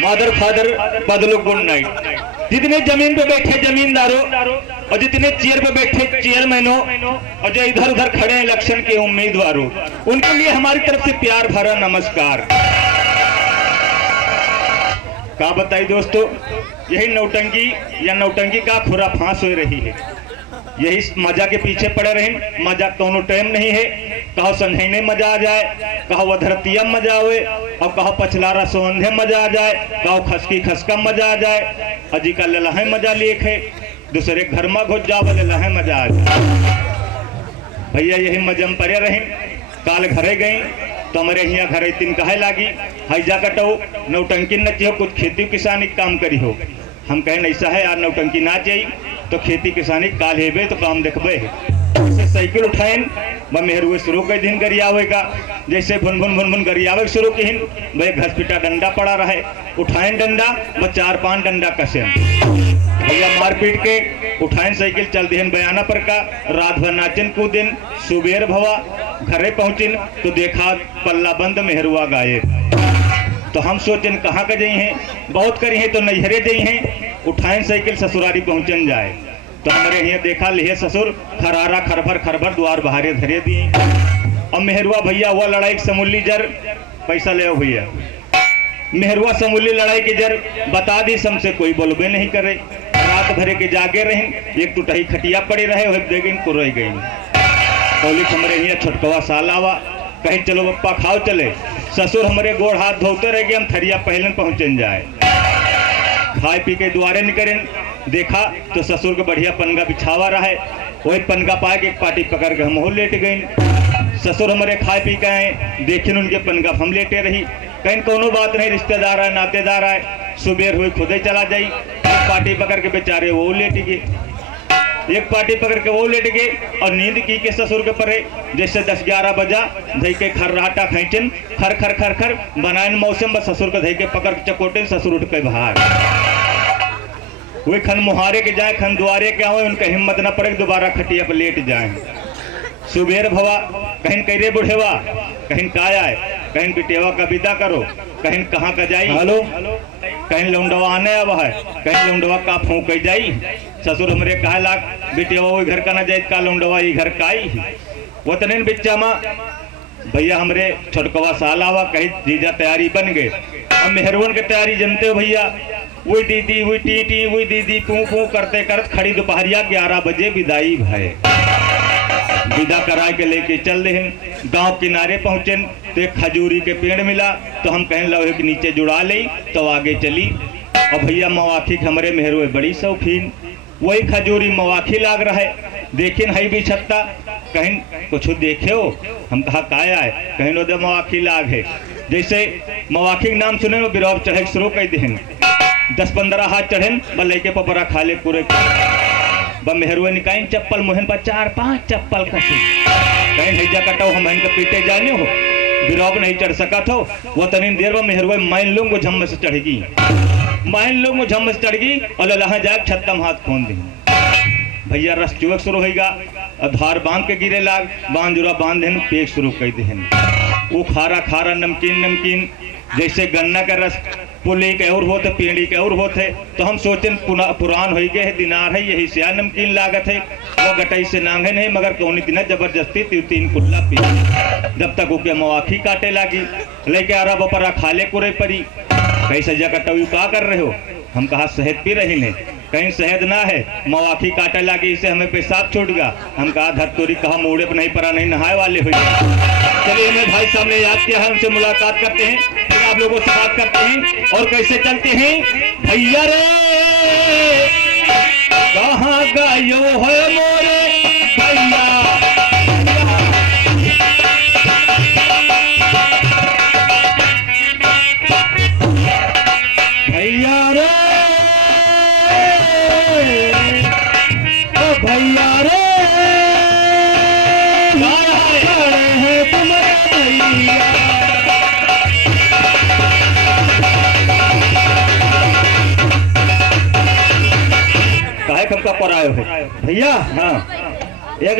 Mother father बदलो good night. जितने जमीन पे बैठे जमींदारों और जितने चेयर पे बैठे चेयरमैनों और जो इधर उधर खड़े हैं इलेक्शन के उम्मीदवारों, उनके लिए हमारी तरफ से प्यार भरा नमस्कार। क्या बताइए दोस्तों, यही नौटंकी या नौटंकी का खुराफांस हो रही है। यही मजा के पीछे पड़े रहे, मजा दोनों टाइम नहीं है। कहो संधैने मजा आ जाए, कहो वधरतिया मजा आवे, और कहो पछलारा सोंधे मजा आ जाए, कहो खसकी खसका मजा आ जाए। अजी का ललहे मजा लेख है, दूसरे घर में घुस जाओ ललहे मजा आ जाए। भैया यही मजम पड़े रहे। काल घरे गई तो हमारे यहाँ घरे तीन कहे लागी, हैजा कटो नौटंकी न चाहिए, कुछ खेती किसानी काम करी हो। हम कहें ऐसा है यार, नौटंकी ना चाहिए तो खेती किसानी काल हेबे तो काम देखबे। जैसे साइकिल उठाएं ब मेहरुए शुरू कर दिन गरियावेगा, जैसे भुन भुन भुन भुन गरियावे शुरू किन भाई घसपिटा डंडा पड़ा रहे, उठाएं डंडा व 4-5 डंडा कसे भैया मारपीट के उठाएं साइकिल चल दिहन बयाना पर का। रात भर नाचन कूदिन, सुबेर भवा घरे पहुंचिन तो देखा पल्ला बंद मेहरुआ गायब। तो हम सोचन कहाँ का जाई हैं, बहुत करी हैं तो नैहरे जाई हैं, उठाएं साइकिल ससुरारी पहुंचन जाए। तो हमारे यहाँ देखा लिहे ससुर खरारा खरभर खरभर द्वार बहारे धरे दिए। और मेहरुआ भैया हुआ लड़ाई समूली जर पैसा ले भैया, मेहरुआ समूली लड़ाई के जर बता दी, समसे कोई बोलबे नहीं करे। रात भरे के जागे रहें, एक टूटही खटिया पड़ी रहे हो देगी को रोई गई। बोली हमारे यहाँ छोटकवा साल आवा, कहीं चलो पप्पा खाओ चले। ससुर हमारे गोड़ हाथ धोते रह गए, हम थरिया पहले पहुंचन जाए। खाए पी के द्वारे निकलें, देखा तो ससुर को बढ़िया पनगा बिछावा रहा है। वही पनगा पाए के एक पार्टी पकड़ के हम हो लेट गए। ससुर हमारे खाए पी के आए, देखें उनके पनगा हम लेटे रही। कहीं कोनो बात नहीं, रिश्तेदार है नातेदार है, सुबेर हुई खुद ही चला जाई। एक पार्टी पकड़ के बेचारे वो लेट गए, एक पार्टी पकड़ के वो लेट गए। और नींद की के ससुर के परे जैसे 10-11 बजा धई के खर्राटा खींचन खर खर खर खर बनाएन मौसम बस ससुर को धई के पकड़ के चकोटे, ससुर उठ के बाहर। वे खन मुहारे के जाए, खन द्वारे के आवे, उनका हिम्मत न पड़े दोबारा खटिया पर लेट जाए। सुबेर भवा कहीं कह रे बुढ़ेवा, कहीं काय आए, कहीं बिटेवा का विदा करो, कहीं कहाँ का जाई, हेलो कहीं लौंडवा आने अब है, कहीं लौंडवा का फूंक जाई। ससुर हमरे कहा लाग बिटेवा वो घर का न जाए, का लौंडवा ये घर का ही वो तने बिच्चा मा भैया हमरे छोटकवा साल आवा, कहीं जीजा तैयारी बन गए। अब मेहरवन की तैयारी जानते हो भैया, वही दीदी वही टी टी वही दीदी पू पू करते करते खड़ी दोपहरिया 11 बजे विदाई भय। विदा करा के लेके चल रहे हैं, गांव किनारे पहुंचे तो एक खजूरी के पेड़ मिला, तो हम कहें लोहे के नीचे जुड़ा ले, तो आगे चली। और भैया मवाखी हमारे मेहरुए बड़ी शौकीन, वही खजूरी मवाखी लाग रहा है। देखें हई भी छत्ता, कहीं कुछ देखे हो, हम कहा काया है, कहीं लो मवाखी लाग है। जैसे मवाखी के नाम सुने बिरौब चढ़े शुरू कर दें, 10-15 हाथ चढ़ेन ब लेके पपरा खा ले पूरे ब मेहरुए निकाइन चप्पल मुहन पर 4-5 चप्पल कसे। कहीं हैजा कटो हम इनके पीटे जाने हो, बिरौब नहीं चढ़ सका थो। वो तनी देर में मेहरुए माइन लूंग झम्म से चढ़ेगी, माइन लूंग झम्म से चढ़गी और लहा जाए छत्तम हाथ खोन दी। भैया रस चुवक शुरू होगा, धार बांध के गिरे लाग, बांध जुरा बांध देन पेक शुरू कर देन। वो खारा खारा नमकीन नमकीन, जैसे गन्ना का रस पुली के और होते पीढ़ी के और होते। तो हम सोचें पुरान हो गए है, दिनार है, यही से नमकीन लागत है। वो गटाई से नांगे नहीं, मगर कौनी दिन जबरदस्ती 3 कुल्ला पी, जब तक ओके मवाखी काटे लागी लेके आ रहा बपरा खाले कुरे परी। कैसे जगह टवी का कर रहे हो, हम कहा शहद पी रही ने, कहीं शहद ना है, मवाखी काटे लागी, इसे हमें पेशाब छूट गया। हम कहा धरतोरी कहा मोड़े पर नहीं पड़ा, नहीं नहाए वाले हो। चलिए हमें भाई साहब ने याद किया है, हमसे मुलाकात करते हैं, फिर आप लोगों से बात करते हैं और कैसे चलते हैं। भैया रे कहाँ गयो है मोरे भैया, भैया रे ओ भैया रे खड़े हैं तुम्हारे भैया। काहे कब का पर आए हो भैया? हाँ एक